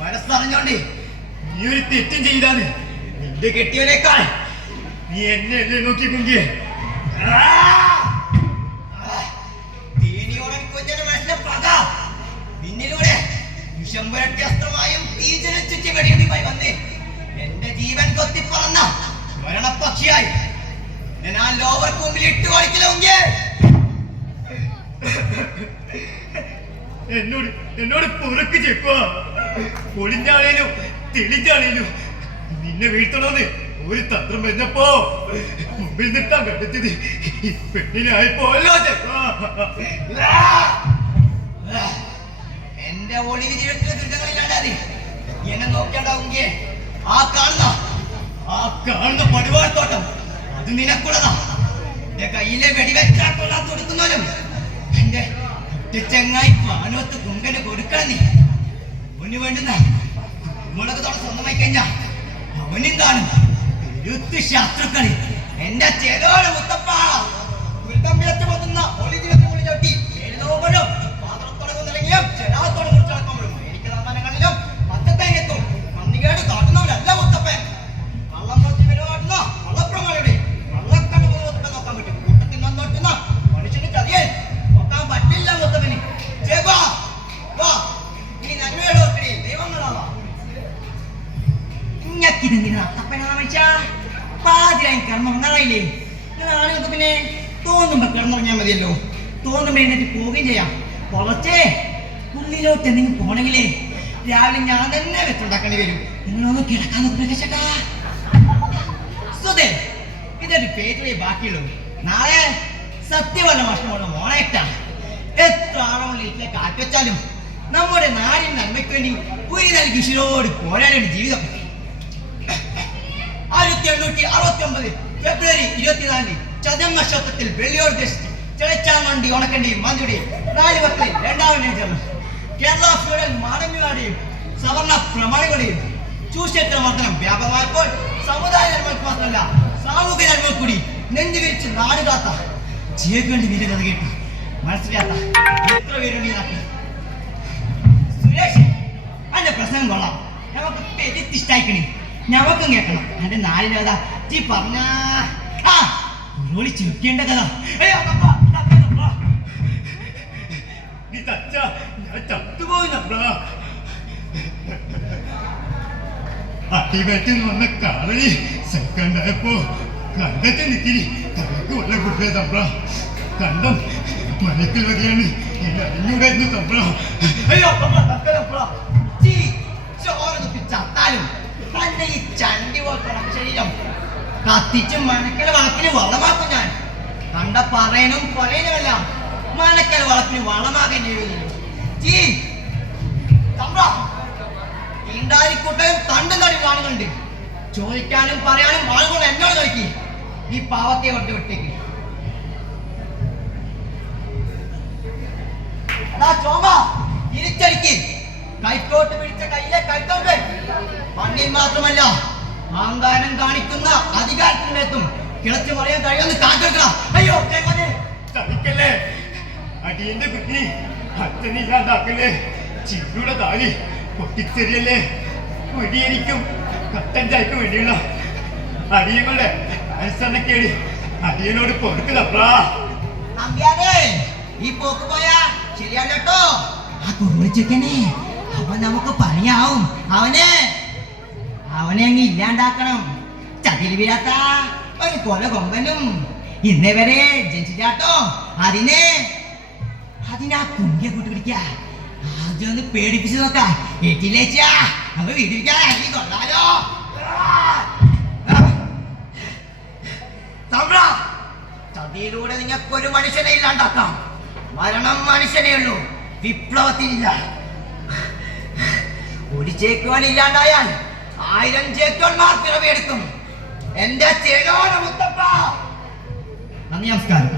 മനസ്സറിഞ്ഞോണ്ട് നീ ഒരു തെറ്റും ചെയ്താന്ന് നിന്റെ കെട്ടിയവനേക്കാൾ നീ എന്നെ അല്ലേ നോക്കി കുങ്കിയെ തീനിയോടെ കൊഞ്ചന്റെ മനസ്സിലെ പക പിന്നിലൂടെ വിഷംപരത്യസ്ത്രമായും തീജന ചുറ്റി വെടിയുമായി വന്ന് എന്റെ ജീവൻ കൊത്തിപ്പറന്ന മരണപക്ഷിയായി ഞാൻ ലോവർ കൂമ്പിൽ ഇട്ട് കളിക്കലോങ്കിയെ എന്നോട് പുറക്ക് ചെക്കുക പൊളിഞ്ഞാണേലും തെളിഞ്ഞാണേലും നിന്നെ വീഴ്ത്തണമെന്ന് ഒരു തന്ത്രം വരുന്നപ്പോ മുമ്പിൽ നിട്ടാൻ കണ്ടെത്തിയത് ഈ പെണ്ണിനായിപ്പോല്ലോ ചെക്ക എന്റെ ഒളിവ് ജീവിതത്തിലെ ദുരിതങ്ങളില്ലാതെ എന്നെ നോക്കേണ്ടാവുങ്കിയെ ആ കാണുന്ന പടുവാഴ്ത്തോട്ടം അത് നിനക്കുള്ളതാ എന്റെ കയ്യിലെ വെടിവെച്ചാട്ടുള്ള കൊടുക്കുന്നവരും എന്റെ ചെങ്ങായി പാനോത്ത് കുങ്കന് കൊടുക്കണം നീ അവന് വേണ്ടുന്ന മുളകത്തോടെ സ്വന്തമായി കഴിഞ്ഞാ അവനും കാണും പെരുത്ത് ശത്രുക്കളി എന്റെ ചെലോടെ മുത്തപ്പ വിളിച്ചു പോകുന്ന ഒളി ജീവിതത്തിനുള്ളിൽ ചവിട്ടി എഴുതുമ്പോഴും പാത്രത്തോടൊന്നിറങ്ങിയും ചെലാത്തോടെ കുറിച്ചടക്കുമ്പോഴും എനിക്ക് സമ്മാനങ്ങളിലും പച്ചത്തേങ്ങത്തും മണ്ണികേട് കാട്ടുന്നവരല്ല മുത്തപ്പൻ വള്ളം നോക്കി വിലവാട്ടുന്ന വള്ളപ്രമാണിയുടെ വള്ളക്കണ്ണ് മുത്തപ്പൻ നോക്കാൻ പറ്റും കൂട്ടത്തിൽ നന്നോട്ടുന്ന മനുഷ്യന് ചതിയൽ നോക്കാൻ പറ്റില്ല മുത്തപ്പന് ഇനി നന്മയുടെ ഒത്തിരി ദൈവങ്ങളാവാ ഇങ്ങക്കിതെന്തിനാ അപ്പനാ മനുഷ്യ പാതിരായി കിടന്നുറങ്ങാറായില്ലേ ആളുകൾക്ക് പിന്നെ തോന്നുമ്പോ കിടന്നുറങ്ങാൻ മതിയല്ലോ തോന്നുമ്പോ എഴുന്നേറ്റ് പോവുകയും ചെയ്യാം കുറച്ചേ ഉള്ളിലോട്ട് എന്തെങ്കിലും പോണെങ്കിലേ രാവിലെ ഞാൻ തന്നെ വെച്ചുണ്ടാക്കേണ്ടി വരും നിങ്ങളൊന്ന് കിടക്കാൻ നോക്കുക ചേട്ടാ സുധേ ഇതൊരു പേറ്റിലേ ബാക്കിയുള്ളൂ നാളെ സത്യവല്ല ഭക്ഷണമുള്ള മോണേറ്റാ എത്ര ആഴമുള്ള വീട്ടിലെ കാറ്റുവെച്ചാലും നമ്മുടെ നാടിന് നന്മയ്ക്ക് വേണ്ടി ഒരു നൽകി ശിരോട് പോരാടേണ്ട ജീവിതം 1869 ഫെബ്രുവരി 24 ചതം നക്ഷത്രത്തിൽ വെള്ളിയോർ ദേശത്ത് ചെളച്ചാങ്കണ്ടി ഉണക്കണ്ടി മന്ത്രി 4 വർഷത്തിൽ രണ്ടാമനെ ചേർന്നു കേരള ഫ്യൂഡൽ മാടമ്യമാരുടെയും സവർണ പ്രമാണികളുടെയും ചൂഷേത്ര മർദ്ദനം വ്യാപകമായപ്പോൾ സമുദായ നന്മക്ക് മാത്രമല്ല സാമൂഹിക നന്മ കൂടി നെഞ്ചുവിരിച്ച് നാടുകാത്ത ജീവകണ്ടി വീരകഥ കേട്ടു മനസ്സിലാത്ത എത്ര പേരുണ്ട് ഈ നാട്ടിൽ സുരേഷ് അതിന്റെ പ്രസംഗം കൊള്ളാം നമുക്ക് പെരുത്തിഷ്ടായിക്കണേ ഞമ്മക്കും കേൾക്കണം എന്റെ നാലിന് കഥ ചീ പറഞ്ഞ ചെറുക്കേണ്ട കഥ അടിവേറ്റിൽ വന്ന കാളി സെക്കൻഡായപ്പോ കണ്ടത്തെ നിക്കിരി തലക്ക് വല്ല കുട്ടിയെ തമ്പ്ര കണ്ടം മനക്കിൽ വരികയാണ് അറിഞ്ഞൂടായിരുന്നു തമ്പ്ര ചത്താലും തന്റെ ഈ ചണ്ടി പോലത്തെ ശരീരം കത്തിച്ച് മനക്കൽ വളത്തിന് വളമാക്കും ഞാൻ കണ്ട പറയനും കൊലയനുമല്ല മനക്കൽ വളത്തിന് വളമാകാൻ ഈണ്ടായിക്കൂട്ടയും തണ്ടും തടി ആളുകളുണ്ട് ചോദിക്കാനും പറയാനും ആളുകൾ എന്നോട് കളിക്ക് ഈ പാവത്തെ ഒട്ടി വിട്ടേക്ക് ചോമ തിരിച്ചടിക്ക് കൈക്കോട്ട് പിടിച്ച കയ്യിലെ കൈത്തോട്ട് മണ്ണിൽ മാത്രമല്ല അഹങ്കാരം കാണിക്കുന്ന അധികാരത്തിനെത്തും കിളച്ചു പറയാൻ കഴിയുമെന്ന് കാണിച്ചെടുക്ക അയ്യോ ചതിക്കല്ലേ അടിയന്റെ കുട്ടി അച്ഛനില്ലാതാക്കല്ലേ ചിരിയുടെ താലി പൊട്ടിച്ചെറിയല്ലേ വെടിയരിക്കും കട്ടൻ ചായക്ക് വേണ്ടിയുള്ള അടിയങ്ങളുടെ അനുസരണക്കേടി അടിയനോട് പൊറുക്കതപ്രാ ഈ പോക്ക് പോയാ ശരിയാട്ടോ ആ കുറിച്ചൊക്കെ അവൻ നമുക്ക് പണിയാവും അവനെ അങ്ങ് ഇല്ലാണ്ടാക്കണം ചതിൽ വീഴാത്ത ഒരു കൊല കൊമ്പനും ഇന്നേ വരെ ജനിച്ചിട്ടാട്ടോ അതിനാ കുങ്കിയെ കൂട്ടി പിടിക്ക ആദ്യം ഒന്ന് പേടിപ്പിച്ച് നോക്കാം വീട്ടിലേച്ചാ നമുക്ക് വീട്ടിലിരിക്കാൻ കൊള്ളാലോ ചതിയിലൂടെ നിങ്ങൾക്കൊരു മനുഷ്യനെ ഇല്ലാണ്ടാക്കാം മരണം മനുഷ്യനേ ഉള്ളൂ വിപ്ലവത്തിനില്ല ഒരു ചേക്കുവാൻ ഇല്ലാണ്ടായാൽ 1000 ചേക്കുവാന്മാർ പിറവിയെടുക്കും എന്റെ ചേലോന മുത്തപ്പ. നന്ദി, നമസ്കാരം.